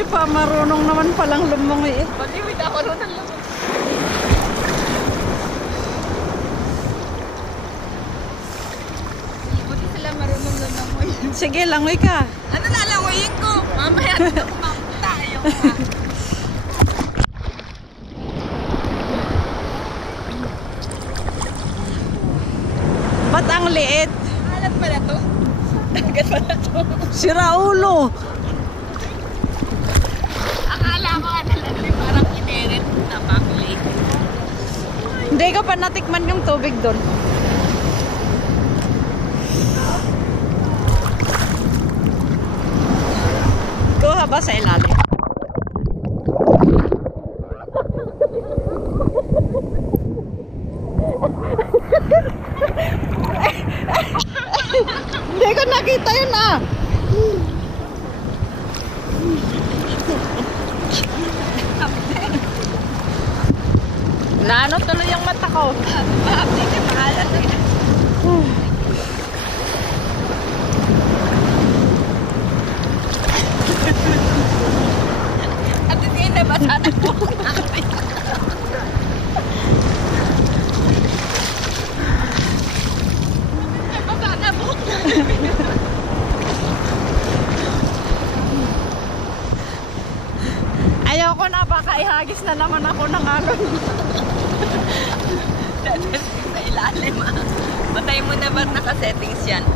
Hindi pa marunong naman palang lumungi eh. Pati hindi ako marunong lumungi. Buti sila marunong lumungi. Sige, langoy ka. Ano na langoyin ko? Mamaya na kumamot tayo. Ba't ang liit? Alat pala to. Dagat pala to. Sira ulo. Akala ko nga talaga parang ineret na bakli. Hindi ko pa natikman yung tubig doon. Kuha ba sa ilalim? Hindi ko nakita yun ah. Naano tuloy yung mata ko. Bakit ka pangalan na yan? At hindi na ba sana po natin? Ayaw ko na, baka ihagis na naman ako ng alon. Sa ilalim ah. Patay mo na ba't naka-settings yan?